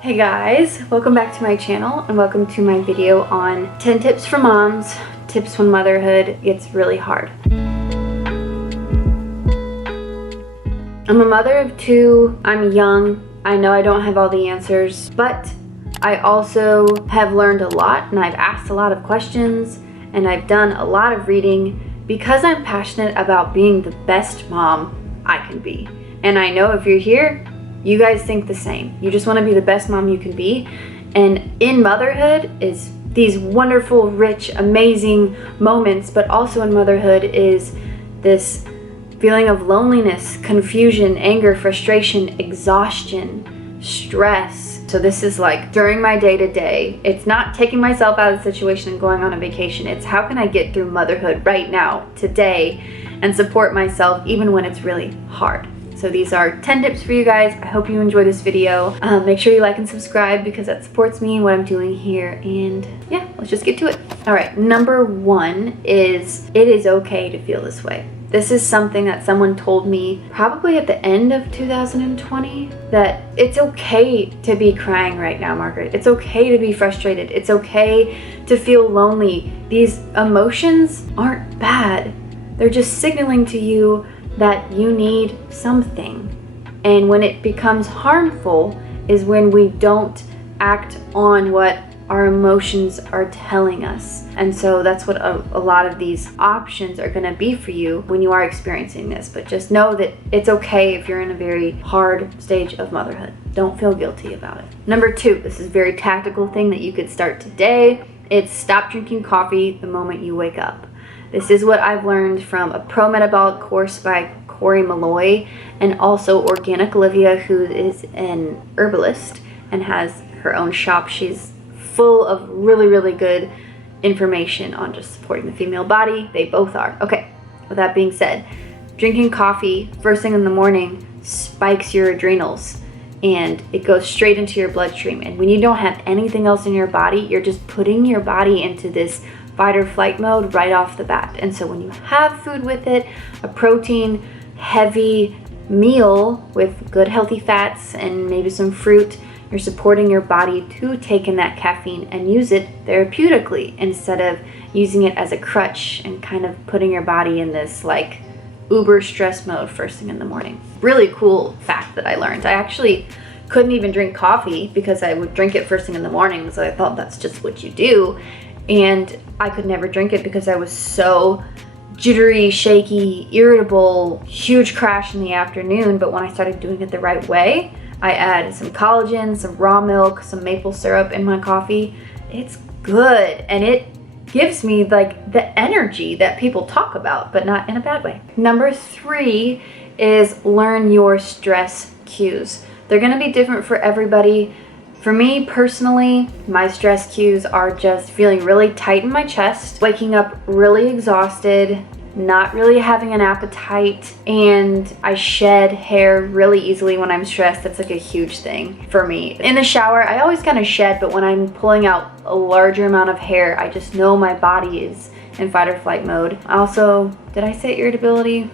Hey guys, welcome back to my channel and welcome to my video on 10 tips for moms, tips when motherhood gets really hard. I'm a mother of two, I'm young, I know I don't have all the answers, but I also have learned a lot and I've asked a lot of questions and I've done a lot of reading because I'm passionate about being the best mom I can be. And I know if you're here, you guys think the same. You just want to be the best mom you can be. And in motherhood is these wonderful, rich, amazing moments, but also in motherhood is this feeling of loneliness, confusion, anger, frustration, exhaustion, stress. So this is like during my day-to-day. It's not taking myself out of the situation and going on a vacation. It's how can I get through motherhood right now, today, and support myself even when it's really hard. So these are 10 tips for you guys. I hope you enjoy this video. Make sure you like and subscribe because that supports me and what I'm doing here. And yeah, let's just get to it. All right, number one is it is okay to feel this way. This is something that someone told me probably at the end of 2020, that it's okay to be crying right now, Margaret. It's okay to be frustrated. It's okay to feel lonely. These emotions aren't bad. They're just signaling to you that you need something. And when it becomes harmful is when we don't act on what our emotions are telling us. And so that's what a lot of these options are gonna be for you when you are experiencing this. But just know that it's okay if you're in a very hard stage of motherhood. Don't feel guilty about it. Number two, this is a very tactical thing that you could start today. It's stop drinking coffee the moment you wake up. This is what I've learned from a pro-metabolic course by Corey Malloy and also Organic Olivia, who is an herbalist and has her own shop. She's full of really, really good information on just supporting the female body. They both are. Okay, with that being said, drinking coffee first thing in the morning spikes your adrenals and it goes straight into your bloodstream. And when you don't have anything else in your body, you're just putting your body into this fight or flight mode right off the bat. And so when you have food with it, a protein heavy meal with good healthy fats and maybe some fruit, you're supporting your body to take in that caffeine and use it therapeutically instead of using it as a crutch and kind of putting your body in this like uber stress mode first thing in the morning. Really cool fact that I learned. I actually couldn't even drink coffee because I would drink it first thing in the morning, so I thought that's just what you do. And I could never drink it because I was so jittery, shaky, irritable, huge crash in the afternoon. But when I started doing it the right way, I add some collagen, some raw milk, some maple syrup in my coffee. It's good and it gives me like the energy that people talk about, but not in a bad way. Number three is learn your stress cues. They're gonna be different for everybody. For me personally, my stress cues are just feeling really tight in my chest, waking up really exhausted, not really having an appetite, and I shed hair really easily when I'm stressed. That's like a huge thing for me. In the shower, I always kind of shed, but when I'm pulling out a larger amount of hair, I just know my body is in fight or flight mode. Also, did I say irritability?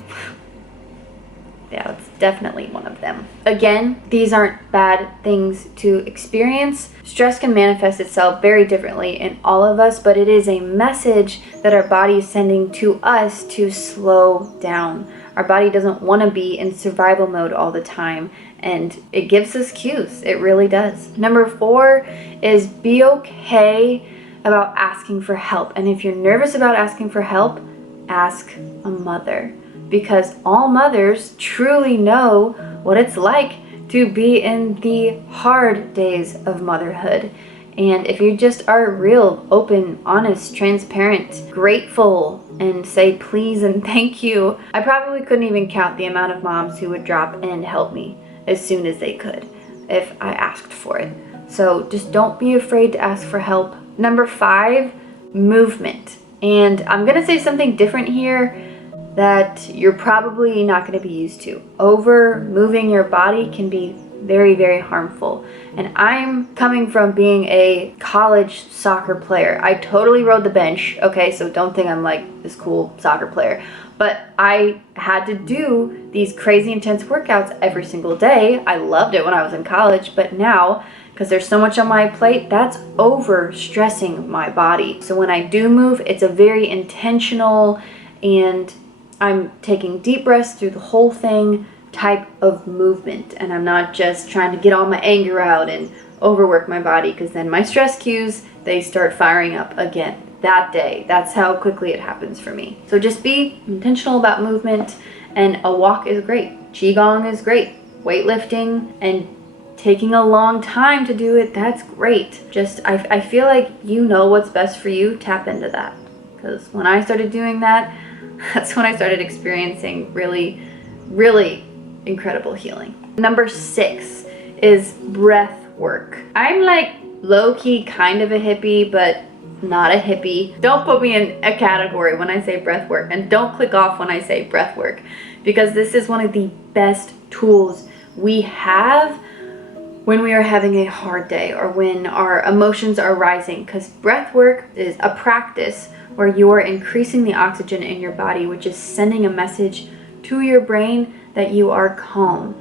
Yeah, it's definitely one of them. Again, these aren't bad things to experience. Stress can manifest itself very differently in all of us, but it is a message that our body is sending to us to slow down. Our body doesn't want to be in survival mode all the time, and it gives us cues. It really does. Number four is be okay about asking for help. And if you're nervous about asking for help, ask a mother. Because all mothers truly know what it's like to be in the hard days of motherhood. And if you just are real, open, honest, transparent, grateful, and say please and thank you, I probably couldn't even count the amount of moms who would drop in and help me as soon as they could if I asked for it. So just don't be afraid to ask for help. Number five, movement. And I'm gonna say something different here that you're probably not going to be used to. Over moving your body can be very, very harmful. And I'm coming from being a college soccer player. I totally rode the bench, okay? So don't think I'm like this cool soccer player. But I had to do these crazy intense workouts every single day. I loved it when I was in college, but now, because there's so much on my plate, that's over stressing my body. So when I do move, it's a very intentional, and I'm taking deep breaths through the whole thing type of movement. And I'm not just trying to get all my anger out and overwork my body, because then my stress cues, they start firing up again that day. That's how quickly it happens for me. So just be intentional about movement, and a walk is great. Qigong is great. Weightlifting and taking a long time to do it, that's great. Just, I feel like you know what's best for you. Tap into that. Because when I started doing that, that's when I started experiencing really, really incredible healing. Number 6 is breath work. I'm like low-key kind of a hippie, but not a hippie. Don't put me in a category when I say breath work, and don't click off when I say breath work, because this is one of the best tools we have when we are having a hard day or when our emotions are rising. Because breath work is a practice where you are increasing the oxygen in your body, which is sending a message to your brain that you are calm.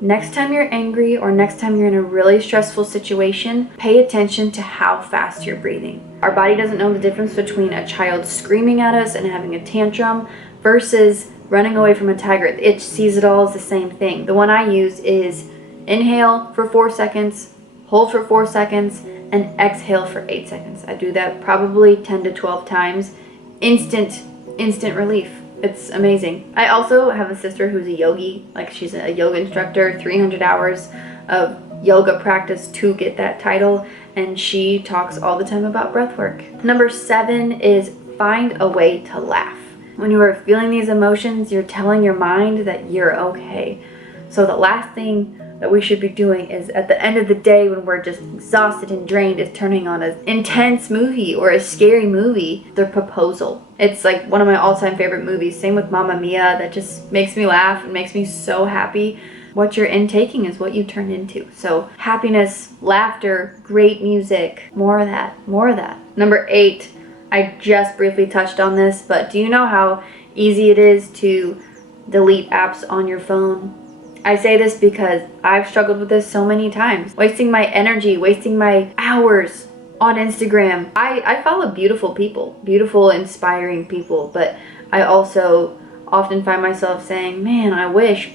Next time you're angry, or next time you're in a really stressful situation, pay attention to how fast you're breathing. Our body doesn't know the difference between a child screaming at us and having a tantrum versus running away from a tiger. It sees it all as the same thing. The one I use is inhale for 4 seconds, hold for 4 seconds, and exhale for 8 seconds. I do that probably 10 to 12 times. Instant relief. It's amazing. I also have a sister who's a yogi. Like, she's a yoga instructor, 300 hours of yoga practice to get that title, and she talks all the time about breath work. Number 7 is find a way to laugh. When you are feeling these emotions, you're telling your mind that you're okay. So the last thing that we should be doing is, at the end of the day when we're just exhausted and drained, is turning on an intense movie or a scary movie. The Proposal. It's like one of my all-time favorite movies. Same with Mamma Mia. That just makes me laugh and makes me so happy. What you're intaking is what you turn into. So happiness, laughter, great music, more of that, more of that. Number 8, I just briefly touched on this, but do you know how easy it is to delete apps on your phone? I say this because I've struggled with this so many times. Wasting my energy, wasting my hours on Instagram. I follow beautiful people, beautiful, inspiring people, but I also often find myself saying, man, I wish.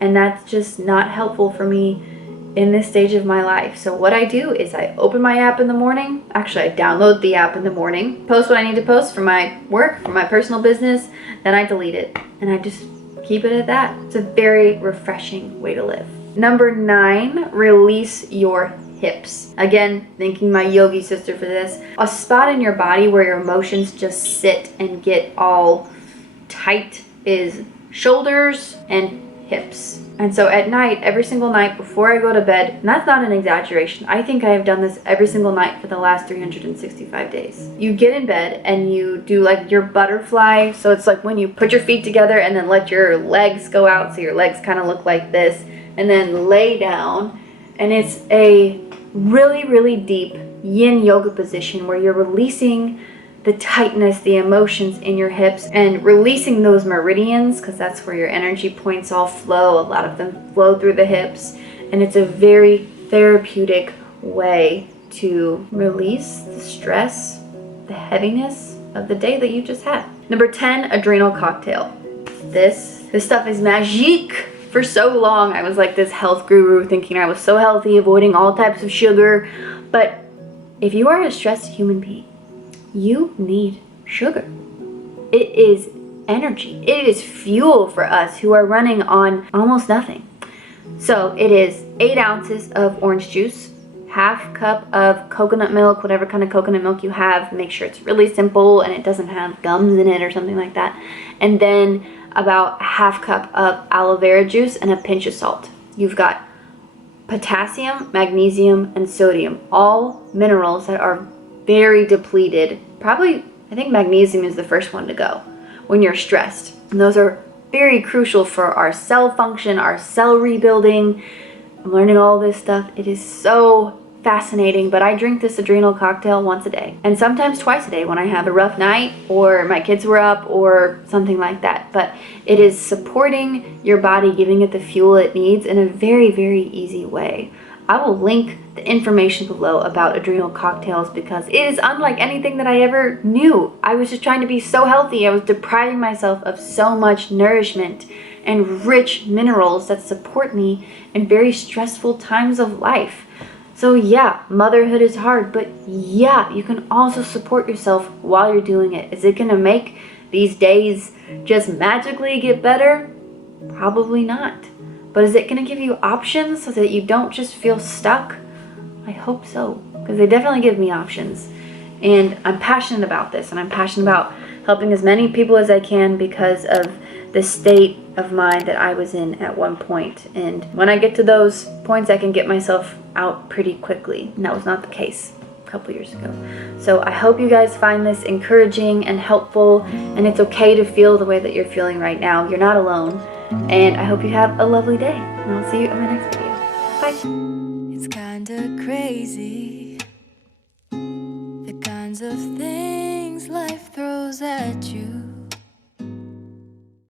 And that's just not helpful for me in this stage of my life. So what I do is I open my app in the morning. Actually, I download the app in the morning, post what I need to post for my work, for my personal business, then I delete it. And I just keep it at that. It's a very refreshing way to live. Number 9, release your hips. Again, thanking my yogi sister for this. A spot in your body where your emotions just sit and get all tight is shoulders and hips. And so at night, every single night before I go to bed, and that's not an exaggeration, I think I have done this every single night for the last 365 days. You get in bed and you do like your butterfly. So it's like when you put your feet together and then let your legs go out, so your legs kind of look like this, and then lay down. And it's a really, really deep yin yoga position where you're releasing the tightness, the emotions in your hips, and releasing those meridians, because that's where your energy points all flow. A lot of them flow through the hips, and it's a very therapeutic way to release the stress, the heaviness of the day that you just had. Number 10, adrenal cocktail. This stuff is magique. For so long, I was like this health guru, thinking I was so healthy, avoiding all types of sugar. But if you are a stressed human being, you need sugar. It is energy. It is fuel for us who are running on almost nothing. So it is 8 ounces of orange juice, half cup of coconut milk, whatever kind of coconut milk you have. Make sure it's really simple and it doesn't have gums in it or something like that. And then about a half cup of aloe vera juice and a pinch of salt. You've got potassium, magnesium, and sodium, all minerals that are very depleted. Probably, I think magnesium is the first one to go when you're stressed. And those are very crucial for our cell function, our cell rebuilding. I'm learning all this stuff. It is so fascinating, but I drink this adrenal cocktail once a day, and sometimes twice a day when I have a rough night or my kids were up or something like that. But it is supporting your body, giving it the fuel it needs in a very, very easy way. I will link the information below about adrenal cocktails because it is unlike anything that I ever knew. I was just trying to be so healthy. I was depriving myself of so much nourishment and rich minerals that support me in very stressful times of life. So yeah, motherhood is hard, but yeah, you can also support yourself while you're doing it. Is it gonna make these days just magically get better? Probably not. But is it gonna give you options so that you don't just feel stuck? I hope so, because they definitely give me options. And I'm passionate about this, and I'm passionate about helping as many people as I can because of the state of mind that I was in at one point. And when I get to those points, I can get myself out pretty quickly. And that was not the case a couple years ago. So I hope you guys find this encouraging and helpful, and it's okay to feel the way that you're feeling right now. You're not alone. And I hope you have a lovely day. And I'll see you in my next video. Bye. It's kinda crazy, the kinds of things life throws at you.